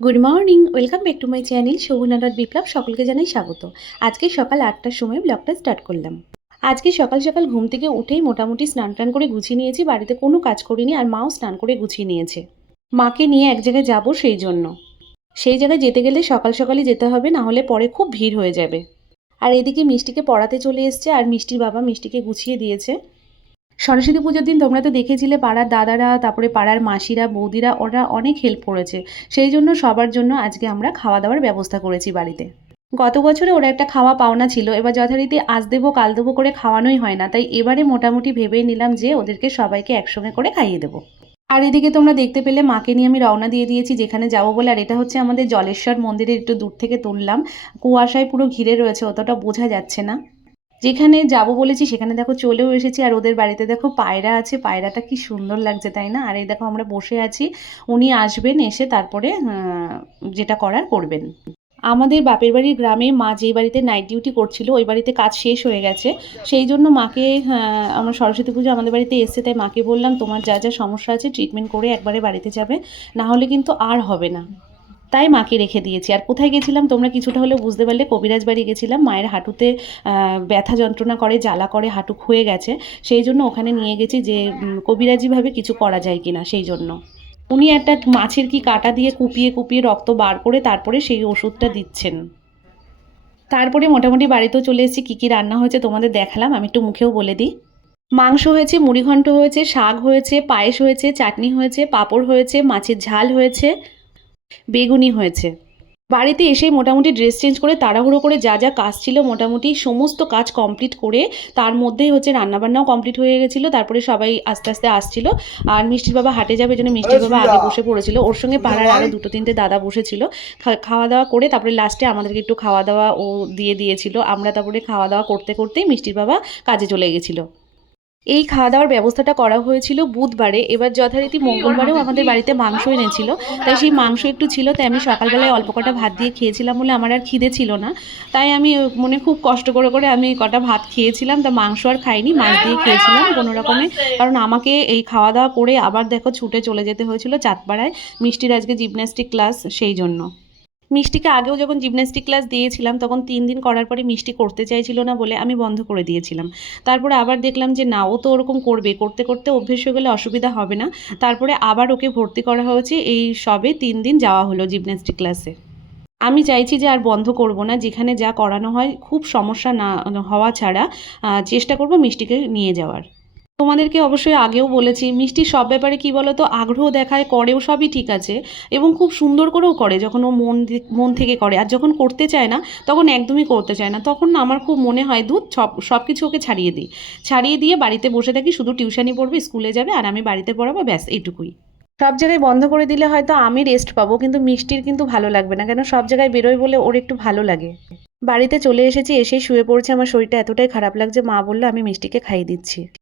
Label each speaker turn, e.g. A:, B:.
A: Good morning welcome back to my channel শোভনারার বিপ্লব সকলকে জানাই স্বাগত। আজকে সকাল আটটার সময় ব্লগটা স্টার্ট করলাম। আজকে সকাল সকাল ঘুম থেকে উঠেই মোটামুটি স্নান টান করে গুছিয়ে নিয়েছি, বাড়িতে কোনো কাজ করিনি আর মাও স্নান করে গুছিয়ে নিয়েছে। মাকে নিয়ে এক জায়গায় যাব সেই জন্য। সেই জায়গায় যেতে গেলে সকাল সকালই যেতে হবে, না হলে পরে খুব ভিড় হয়ে যাবে। আর এদিকে মিষ্টিকে পড়াতে চলে এসছে আর মিষ্টির বাবা মিষ্টিকে গুছিয়ে দিয়েছে। সরস্বতী পুজোর দিন তোমরা তো দেখেছিলে পাড়ার দাদারা, তারপরে পাড়ার মাসিরা, বৌদিরা, ওরা অনেক হেল্প করেছে। সেই জন্য সবার জন্য আজকে আমরা খাওয়া দাওয়ার ব্যবস্থা করেছি বাড়িতে। গত বছরে ওরা একটা খাওয়া পাওনা ছিল, এবার যথারীতি আজ দেবো, কাল দেবো করে খাওয়ানোই হয় না। তাই এবারে মোটামুটি ভেবেই নিলাম যে ওদেরকে সবাইকে একসঙ্গে করে খাইয়ে দেবো। আর এদিকে তোমরা দেখতে পেলে মাকে নিয়ে আমি রওনা দিয়ে দিয়েছি যেখানে যাব বলে, আর এটা হচ্ছে আমাদের জলেশ্বর মন্দিরের একটু দূর থেকে তুললাম। কুয়াশায় পুরো ঘিরে রয়েছে, অতটা বোঝা যাচ্ছে না। যেখানে যাব বলেছি, সেখানে দেখো চলেও এসেছি। আর ওদের বাড়িতে দেখো পায়রা আছে, পায়রাটা কি সুন্দর লাগছে, তাই না? আর এই দেখো আমরা বসে আছি, উনি আসবেন, এসে তারপরে যেটা করার করবেন। আমাদের বাপের বাড়ির গ্রামে মা যেই বাড়িতে নাইট ডিউটি করছিল, ওই বাড়িতে কাজ শেষ হয়ে গেছে। সেই জন্য মাকে আমার সরস্বতী পুজো আমাদের বাড়িতে এসছে, তাই মাকে বললাম, তোমার যা যা সমস্যা আছে ট্রিটমেন্ট করে একবারে বাড়িতে যাবে। না হলে কিন্তু আর হবে না। তাই মাকে রেখে দিয়েছি। আর কোথায় গেছিলাম তোমরা কিছুটা হলেও বুঝতে পারলে। কবিরাজ বাড়ি গেছিলাম। মায়ের হাঁটুতে ব্যথা যন্ত্রণা করে, জ্বালা করে হাঁটু ক্ষয়ে গেছে। সেই জন্য ওখানে নিয়ে গেছি যে কবিরাজিভাবে কিছু করা যায় কিনা সেই জন্য। উনি একটা মাছের কি কাটা দিয়ে কুপিয়ে কুপিয়ে রক্ত বার করে তারপরে সেই ওষুধটা দিচ্ছেন। তারপরে মোটামুটি বাড়িতেও চলে এসেছি। কী কী রান্না হয়েছে তোমাদের দেখালাম। আমি একটু মুখেও বলে দিই। মাংস হয়েছে, মুড়িঘণ্ট হয়েছে, শাক হয়েছে, পায়েস হয়েছে, চাটনি হয়েছে, পাঁপড় হয়েছে, মাছের ঝাল হয়েছে। বেগুনি হয়েছে। বাড়িতে এসেই মোটামুটি ড্রেস চেঞ্জ করে, তাড়াহুড়ো করে যা যা কাজ ছিল মোটামুটি সমস্ত কাজ কমপ্লিট করে, তার মধ্যেই হচ্ছে রান্নাবান্নাও কমপ্লিট হয়ে গেছিল, তারপরে সবাই আস্তে আস্তে আসছিল। আর মিষ্টির বাবা হাটে যাবে জন্য মিষ্টির বাবা আগে বসে পড়েছিল। ওর সঙ্গে পাড়ার আরও দুটো তিনটে দাদা বসেছিল। খাওয়া দাওয়া করে তারপরে লাস্টে আমাদেরকে একটু খাওয়া দাওয়া ও দিয়ে দিয়েছিল। আমরা তারপরে খাওয়া দাওয়া করতে করতেই মিষ্টির বাবা কাজে চলে গেছিল। এই খাওয়া দাওয়ার ব্যবস্থাটা করা হয়েছিল বুধবারে। এবার যথারীতি মঙ্গলবারেও আমাদের বাড়িতে মাংস এনেছিল। তাই সেই মাংস একটু ছিল তাই আমি সকালবেলায় অল্প কটা ভাত দিয়ে খেয়েছিলাম বলে আমার আর খিদে ছিল না। তাই আমি মনে খুব কষ্ট করে করে আমি কটা ভাত খেয়েছিলাম। তা মাংস আর খাইনি মাছ দিয়ে খেয়েছিলাম কোনো রকমে। কারণ আমাকে এই খাওয়া দাওয়া করে আবার দেখো ছুটে চলে যেতে হয়েছিল চাঁদপাড়ায়। মিষ্টির আজকে জিমন্যাস্টিক ক্লাস সেই জন্য। মিষ্টিকে আগেও যখন জিমন্যাস্টিক ক্লাস দিয়েছিলাম, তখন তিন দিন করার পরে মিষ্টি করতে চাইছিল না বলে আমি বন্ধ করে দিয়েছিলাম। তারপরে আবার দেখলাম যে, না, ও তো ওরকম করবে। করতে করতে অভ্যেস হয়ে গেলে অসুবিধা হবে না। তারপরে আবার ওকে ভর্তি করা হয়েছে। এই সবে তিন দিন যাওয়া হলো জিমন্যাস্টিক ক্লাসে আমি চাইছি যে, আর বন্ধ করব না। যেখানে যা করানো হয়, খুব সমস্যা না, হওয়া ছাড়া চেষ্টা করব মিষ্টিকে নিয়ে যাওয়ার। তোমাদেরকে অবশ্যই আগেও বলেছি, মিষ্টি সব ব্যাপারে কি বলো তো আগ্রহ দেখায়, করেও সবই ঠিক আছে এবং খুব সুন্দর করেও করে যখন ও মন মন থেকে করে। আর যখন করতে চায় না, তখন একদমই করতে চায় না। তখন আমার খুব মনে হয়, দুধ সব সব কিছু ওকে ছাড়িয়ে দিই ছাড়িয়ে দিয়ে বাড়িতে বসে থাকি, শুধু টিউশনি পড়বে, স্কুলে যাবে, আর আমি বাড়িতে পড়াবো, ব্যাস, এইটুকুই। সব জায়গায় বন্ধ করে দিলে হয়তো আমি রেস্ট পাবো, কিন্তু মিষ্টির কিন্তু ভালো লাগবে না, কেন সব জায়গায় বেরোয় বলে ওর একটু ভালো লাগে। বাড়িতে চলে এসেছি, এসেই শুয়ে পড়ছে, আমার শরীরটা এতটাই খারাপ লাগছে, মা বলল, আমি মিষ্টিকে খাইয়ে দিচ্ছি।